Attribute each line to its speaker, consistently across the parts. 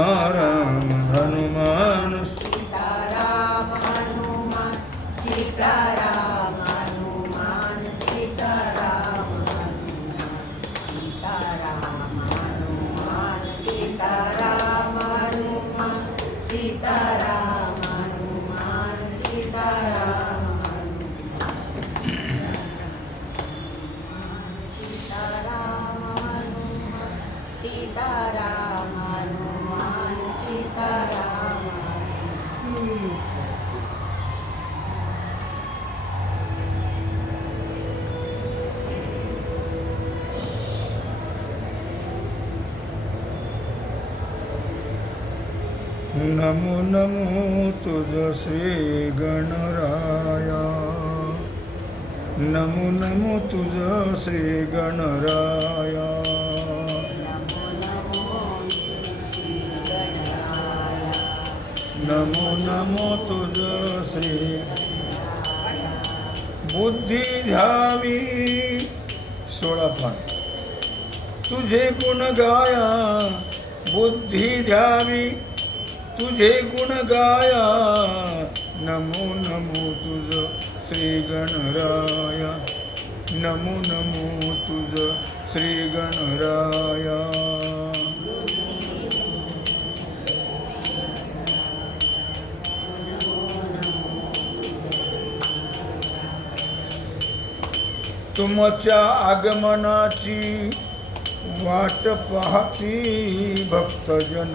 Speaker 1: सीताराम हनुमान
Speaker 2: सीताराम हनुमान सीताराम
Speaker 1: नमो नमो तुझ श्री गणराया. नमो नमो तुझ श्री गणराया. नमो नमो तुझ श्री बुद्धी ध्यावी सोळा पान तुझे गुण गाया बुद्धी ध्यावी तुझे गुण गाया नमो नमो तुझ श्री गणराया नमो नमो तुझ श्री गणराया तुमच्या आगमनाची वाट पाहती भक्तजन.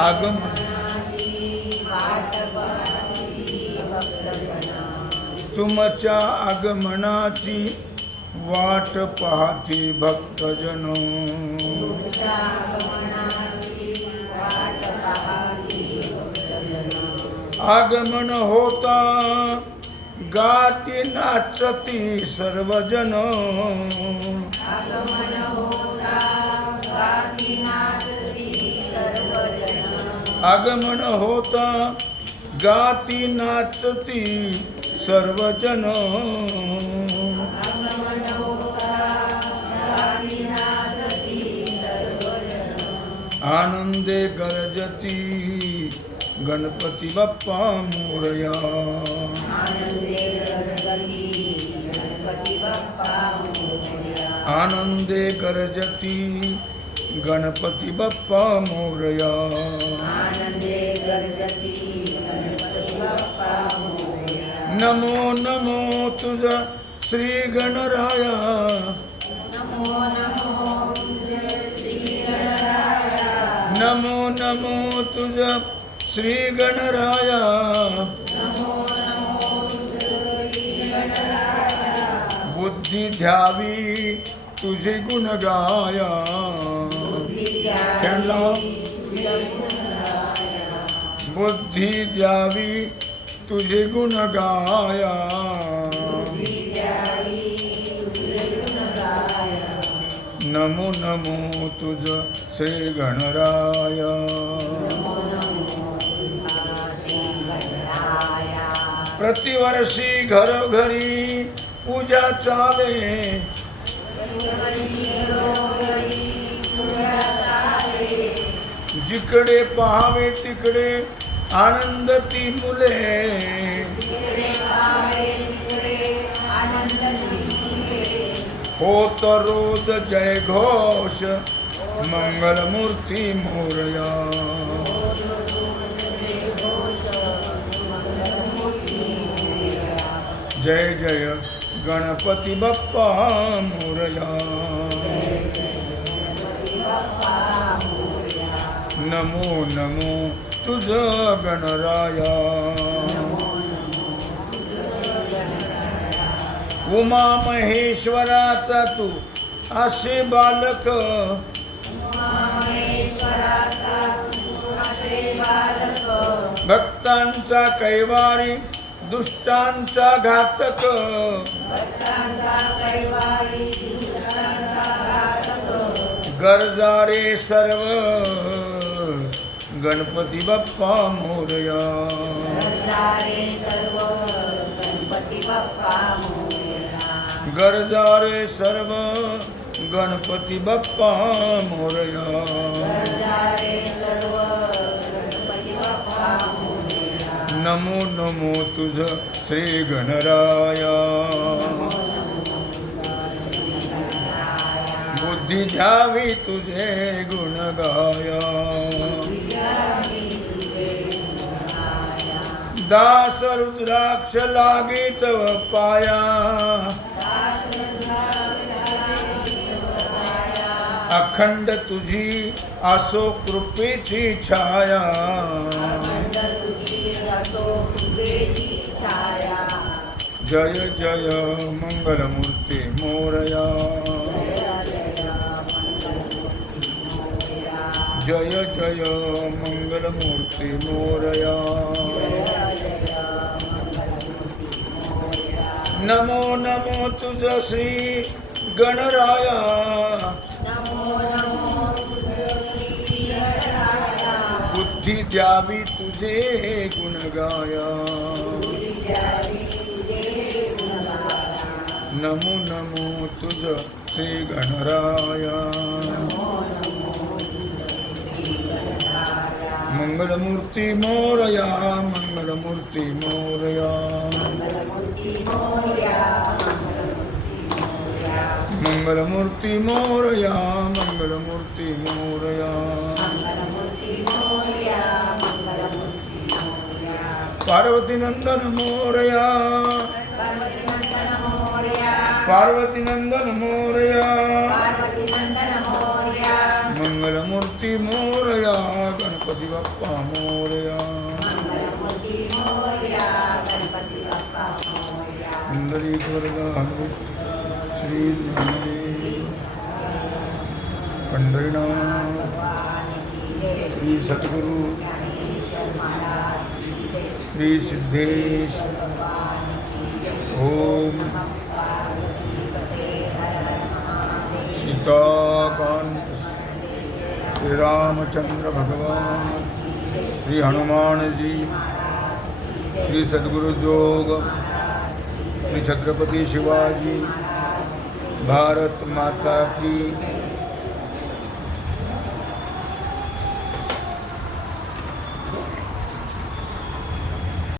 Speaker 1: आगम। तुमच्या आगमनाची वाट पाहते भक्तजन। आगमन होता गाती नाचती सर्वजन। आगमन होता गाती नाचती सर्वजन. आनंदे गर्जती गणपती बाप्पा मोरया. आनंदे गर्जती गणपती बाप्पा मोरया. तुझा श्री गणराया
Speaker 2: नमो नमो तुझे श्री गणराया.
Speaker 1: नमो नमो तुझा श्री गणराया
Speaker 2: नमो नमो तुझे श्री गणराया.
Speaker 1: बुद्धी द्यावी तुझे गुण गाया. बुद्धी द्यावी तुझे गुण गाया नमो नमो तुझ श्री गणराया प्रतिवर्षी घरोघरी पूजा चाले
Speaker 2: पूजा चाले.
Speaker 1: जिकडे पहावे तिकडे आनंद ती मुले होत रोज जय घोष मंगलमूर्ती मोरया. जय जय गणपती बाप्पा मोरया. नमो नमो तुझ गणराया. उमा महेश्वराचा तू असे बालक. भक्तांचा कैवारी दुष्टांचा घातक. गरजारे सर्व. गणपती बाप्पा मोरया.
Speaker 2: सर्व. गणपती बाप्पा
Speaker 1: ગરજારે સર્વ ગણપતિ બપ્પા મોરયા. નમો નમો તુજ શ્રી ગણરાયા. બુદ્ધિ જાવી તુજે ગુણ ગાયા. દાસ રુદ્રાક્ષ લાગી તવ પાયા अखंड तुझी असो कृपेची छाया. जय जय मंगलमूर्ती मोरया. जय जय मंगलमूर्ती मोरया. नमो नमो तुझ श्री गणराया. बुद्धी द्यावी तुझे गुण गाया नमो नमो तुझ श्री गणराया. मंगलमूर्ती मोरया मंगलमूर्ती मोरया. मंगलमूर्ती मोरया मंगलमूर्ती मोरया. पार्वती नंदन मोरया पार्वती नंदन मोरया मंगलमूर्ती मोरया गणपती बाप्पा मोरया वर्गा श्री पंढरीनाथ श्री सद्गुरु श्री सिद्धेश. ओम. सीताकांत श्री रामचंद्र भगवान श्री हनुमान जी श्री सद्गुरु जोग श्री छत्रपति शिवाजी भारत माता की